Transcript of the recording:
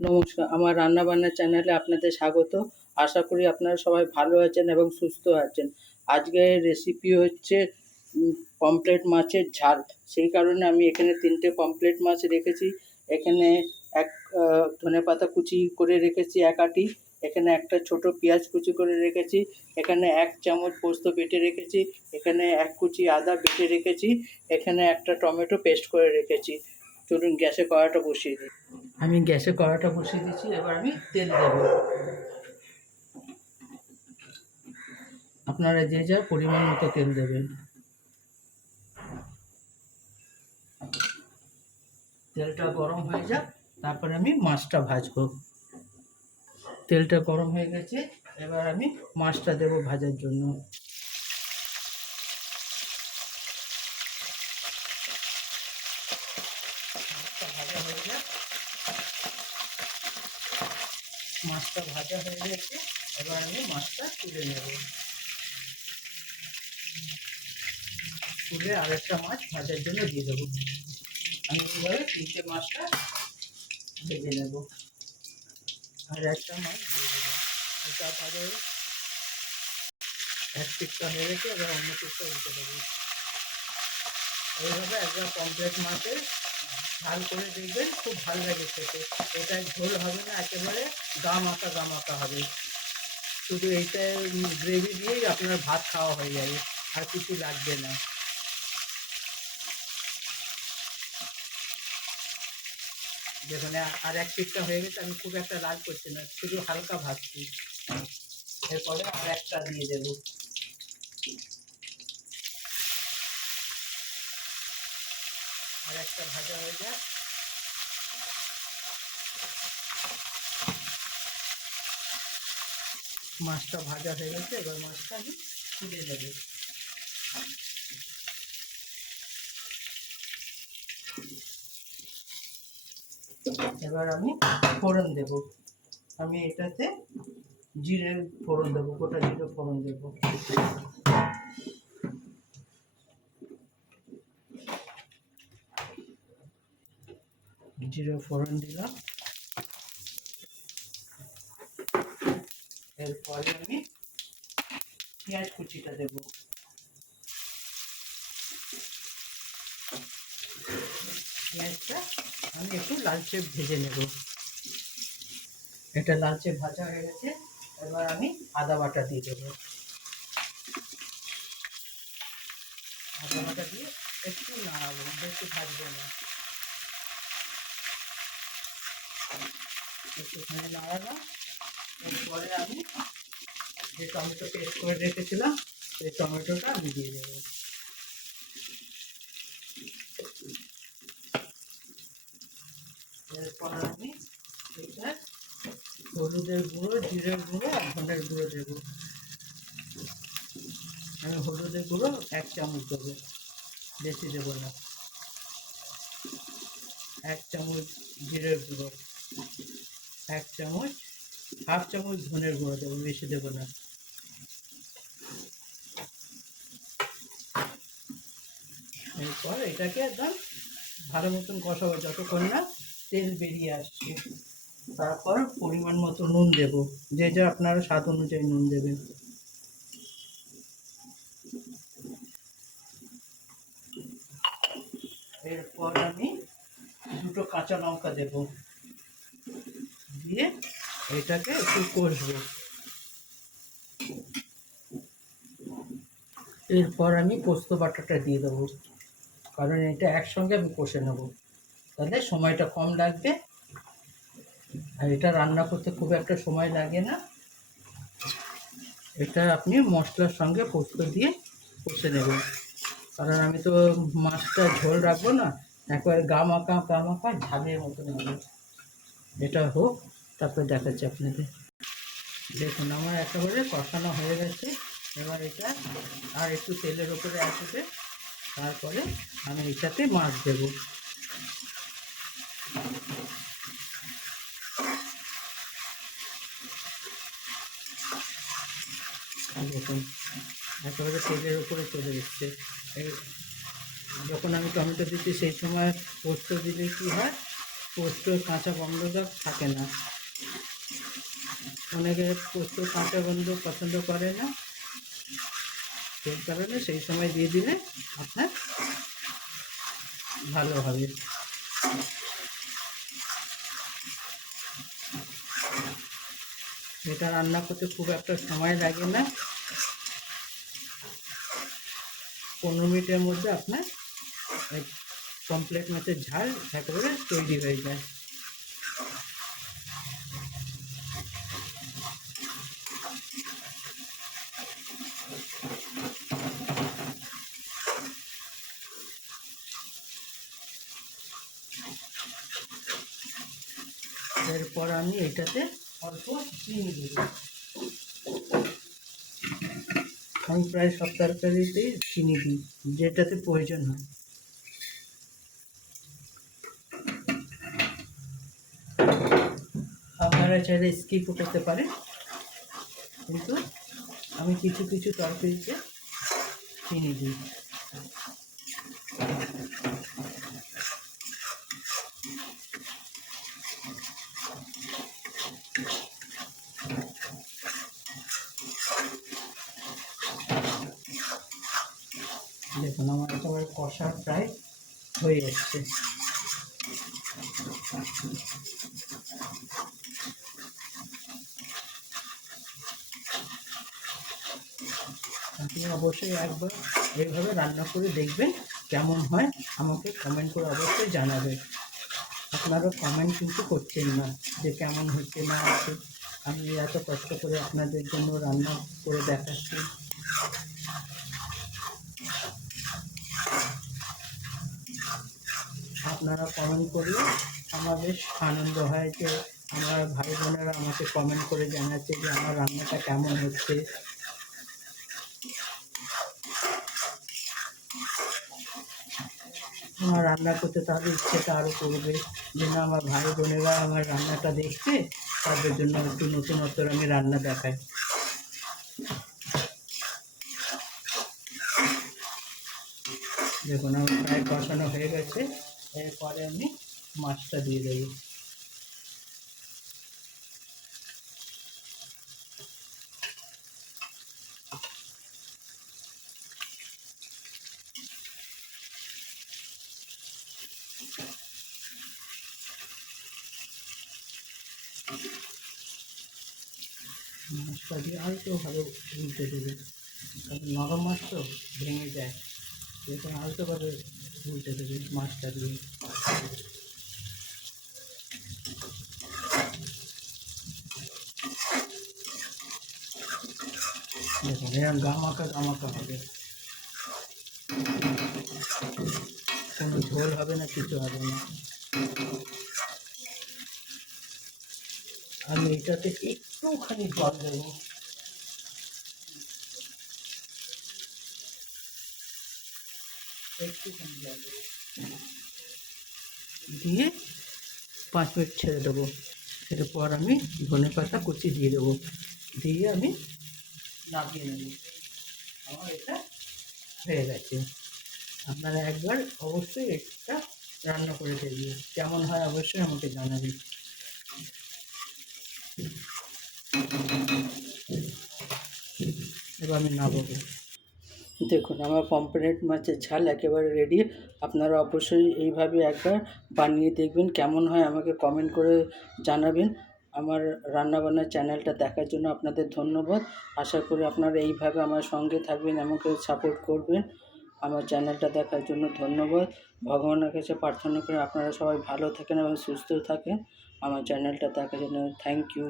নমস্কার, আমার রান্নাবান্না চ্যানেলে আপনাদের স্বাগত। আশা করি আপনারা সবাই ভালো আছেন এবং সুস্থ আছেন। আজকের রেসিপি হচ্ছে পমফ্রেট মাছের ঝাল। সেই কারণে আমি এখানে 3টে পমফ্রেট মাছ রেখেছি। এখানে এক ধনেপাতা কুচি করে রেখেছি 1 আঁটি। এখানে একটা ছোট পেঁয়াজ কুচি করে রেখেছি। এখানে 1 চামচ পোস্ত বেটে রেখেছি। এখানে 1 কুচি আদা বেটে রেখেছি। এখানে একটা টমেটো পেস্ট করে রেখেছি। চলুন গ্যাসে কড়াটা বসিয়ে দিই। আমি গ্যাসে কড়াটা বসিয়ে দিচ্ছি। এবার আমি তেল দেব। আপনারা যে যার পরিমাণ মতো তেল দেবেন। তেলটা গরম হয়ে যাক, তারপরে আমি মাছটা ভাজবো। তেলটা গরম হয়ে গেছে, এবার আমি মাছটা দেব ভাজার জন্য। মাছটা ভাজা হয়ে যাক। মাছটা ভাজা হয়ে গেছে, এবার আমি মাছটা তুলে নেব। তুলে আরেকটা মাছ ভাজার জন্য দিয়ে দেবো। আমি এইভাবে 3টে মাছটা ভেজে নেব। আর একটা মাছ দিয়ে দেবো। এটা ভাজা এক পিঠটা হয়ে গেছে, এবার অন্য পিঠটা উল্টে দেবো। এইভাবে একবার পমফ্রেট মাছের ঝাল করে দেখবেন, খুব ভালো লাগে খেতে। এটা ঝোল হবে না, একেবারে গা মাখা হবে। শুধু এইটা গ্রেভি দিয়েই আপনার ভাত খাওয়া হয়ে যাবে, আর কিছু লাগবে না। যেখানে আর এক পিঠটা হয়ে গেছে, আমি খুব একটা লাল করছি না, শুধু হালকা ভাজছি। এরপরে আর একটা দিয়ে দেবো। আর একটা ভাজা হয়ে যায়। মাছটা ভাজা হয়ে গেছে, এবার মাছটা আমি তুলে নেব। এবার আমি ফোড়ন দেব। আমি এটাতে জিরে ফোড়ন দেবো, গোটা জিরে ফোড়ন দেবো। জিরে ফোড়ন দিলাম। এরপরে আমি পেঁয়াজ কুচিটা দেব। পেঁয়াজটা আমি একটু লালচে ভেজে নেব। এটা লালচে ভাজা হয়ে গেছে, এবার আমি আদা বাটা দিয়ে দেবো। আদা বাটা দিয়ে একটু নাড়াবো, বেশি ভাজবো না। একটুখানি নাড়ালাম। এরপরে আমি যে টমেটো পেস্ট করে রেখেছিলাম, সেই টমেটোটা আমি দিয়ে দেবো। এরপর আমি এটা হলুদের গুঁড়ো, জিরের গুঁড়ো আর ধনের গুঁড়ো দেবো। আমি হলুদের গুঁড়ো 1 চামচ দেবো, বেশি দেবো না। 1 চামচ জিরের গুঁড়ো, 1 চামচ, হাফ চামচ ধনের গুঁড়ো দেবো, বেশি দেবো না। এরপর এটাকে একদম ভালো মতন কষাবো যতক্ষণ না তেল বেরিয়ে আসছে। তারপর পরিমাণ মতো নুন দেব, যে যা আপনারা স্বাদ অনুযায়ী নুন দেবেন। এরপর আমি 2টো কাঁচা লঙ্কা দেব, দিয়ে এটাকে একটু কষবো। এরপর আমি পোস্ত বাটাটা দিয়ে দেবো, কারণ এটা একসঙ্গে আমি কষে নেব, তাহলে সময়টা কম লাগবে। আর এটা রান্না করতে খুব একটা সময় লাগে না। এটা আপনি মশলার সঙ্গে পোস্ত দিয়ে কষে নেবেন, কারণ আমি তো মাছটা ঝোল রাখবো না, একবারে গা মাখা ঝালের মতন হবে। এটা হোক, তারপরে দেখাচ্ছি আপনাদের। দেখুন আমার একেবারে কষানো হয়ে গেছে। এবার এটা আর একটু তেলের ওপরে আসবে, তারপরে আমি এটাতে মাছ দেবো। দেখুন একেবারে তেলের উপরে চলে এসছে। যখন আমি টমেটো দিচ্ছি সেই সময় পোস্ত দিলে কী হয়, পোস্তর কাঁচা গন্ধটা থাকে না। অনেকে পোস্তর কাঁচা গন্ধ পছন্দ করে না, সেই কারণে সেই সময় দিয়ে দিলে আপনার ভালো হবে। এটা রান্না করতে খুব একটা সময় লাগে না, 15 মিনিটের মধ্যে আপনার পমফ্রেট মাছের ঝাল একেবারে তৈরি হয়ে যায়। এরপর আমি এটাতে অল্প চিনি দেব। আমি প্রায় সব তরকারিতেই চিনি দিই, যেটাতে প্রয়োজন হয়। আপনারা চাইলে স্কিপও করতে পারেন, কিন্তু আমি কিছু কিছু তরকারিতে চিনি দিই। দেখুন আমার একেবারে কষা প্রায় হয়ে যাচ্ছে। আপনি অবশ্যই একবার এইভাবে রান্না করে দেখবেন, কেমন হয় আমাকে কমেন্ট করে অবশ্যই জানাবেন। আপনারা কমেন্ট কিন্তু করছেন না যে কেমন হচ্ছে না হচ্ছে। আমি এত কষ্ট করে আপনাদের জন্য রান্না করে দেখাচ্ছি। আপনারা কমেন্ট করলে আমার বেশ আনন্দ হয় যে আমার ভাই বোনেরা আমাকে কমেন্ট করে জানাচ্ছে যে আমার রান্নাটা কেমন হচ্ছে। আমার রান্না করতে তাদের ইচ্ছেটা আরও করবে যে না, আমার ভাই বোনেরা আমার রান্নাটা দেখছে, তাদের জন্য একটু নতুনত্ব আমি রান্না দেখাই। দেখুন আমার প্রায় কষানো হয়ে গেছে, এরপরে আমি মাছটা দিয়ে দেবো। মাছটা দিয়ে আর একটু ভালো উল্টে দেবে, কারণ নরম মাছ তো ভেঙে যায়। দেখুন আলতোভাবে উল্টে দেবে মাছটা দিয়ে। দেখুন এরকম গামাকা গামাকা হবে, কোনো ঝোল হবে না, কিছু হবে না। আমি এটাতে একটুখানি জল দেবো, একটুখানি জল দেবো, দিয়ে 5 মিনিট ছেড়ে দেবো। এরপর আমি ধনেপাতা কুচি দিয়ে দেবো, দিয়ে আমি নামিয়ে নেব। আমার এটা হয়ে গেছে। আপনারা একবার অবশ্যই এটা রান্না করে দেখবেন, কেমন হয় অবশ্যই আমাকে জানাবেন। এবার আমি নামাবো। দেখুন আমার পমফ্রেট মাছের ঝাল একেবারে রেডি। আপনারা অবশ্যই এইভাবে একবার বানিয়ে দেখবেন, কেমন হয় আমাকে কমেন্ট করে জানাবেন। আমার রান্নাবান্নার চ্যানেলটা দেখার জন্য আপনাদের ধন্যবাদ। আশা করি আপনারা এইভাবে আমার সঙ্গে থাকবেন, আমাকে সাপোর্ট করবেন। আমার চ্যানেলটা দেখার জন্য ধন্যবাদ। ভগবানের কাছে প্রার্থনা করি আপনারা সবাই ভালো থাকেন এবং সুস্থ থাকেন। আমার চ্যানেলটা দেখার জন্য থ্যাংক ইউ।